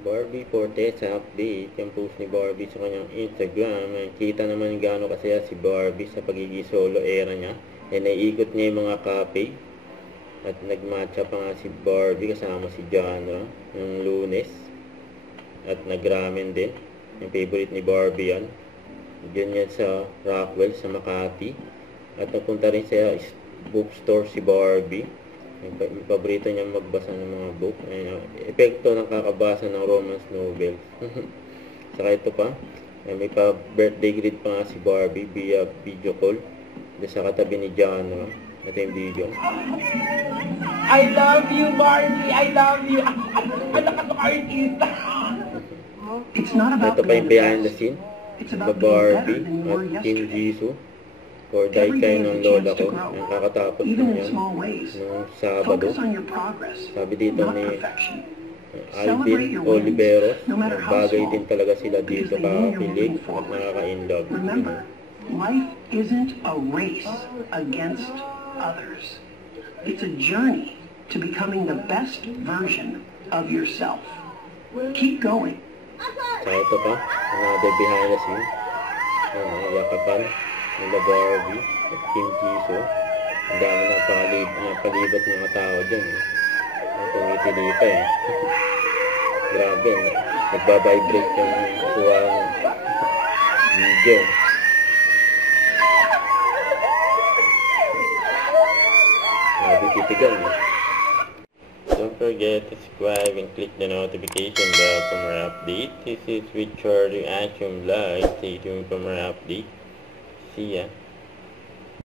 Barbie Fortesa update. Yung post ni Barbie sa kanyang Instagram. Kita naman gaano kasaya si Barbie sa pagiging solo era niya. Naiikot niya yung mga cafe. At nagmatcha pa nga si Barbie kasama si Genre yung Lunes. At nagramen din. Yung favorite ni Barbie yan. Diyan yan sa Rockwell sa Makati. At napunta rin sa bookstore si Barbie. Yung paborito niya magbasa ng mga book. Ayun, epekto ng kakabasa ng romance novel. Saka ito pa, may pa-birthday greet pa nga si Barbie via video call. Sa katabi ni Genre. Ito yung video. I love you, Barbie! I love you! Ang lakas ng artista! Ito pa yung behind the scene. Ba Barbie at Kim Jisoo. For die kayo ng lola ko. Ang kakatapos na yan noong Sabado. Sabi dito ni Alvin Oliveros, bagay din talaga sila dito kakakilig at nakaka-inlove. Remember, life isn't a race against others. It's a journey to becoming the best version of yourself. Keep going. Sa ito pa, another behind the scene. Yakapan nila Barbie at Kim Jisoo. Ang dami napalibot mga tao dyan. Tumitili pa eh. Grabe, nagbabibrate yung kuha ng video. Grabe titigan eh. Don't forget to subscribe and click the notification bell for more updates. This is Richard Reaction Vlog. Stay tuned for more updates. See ya.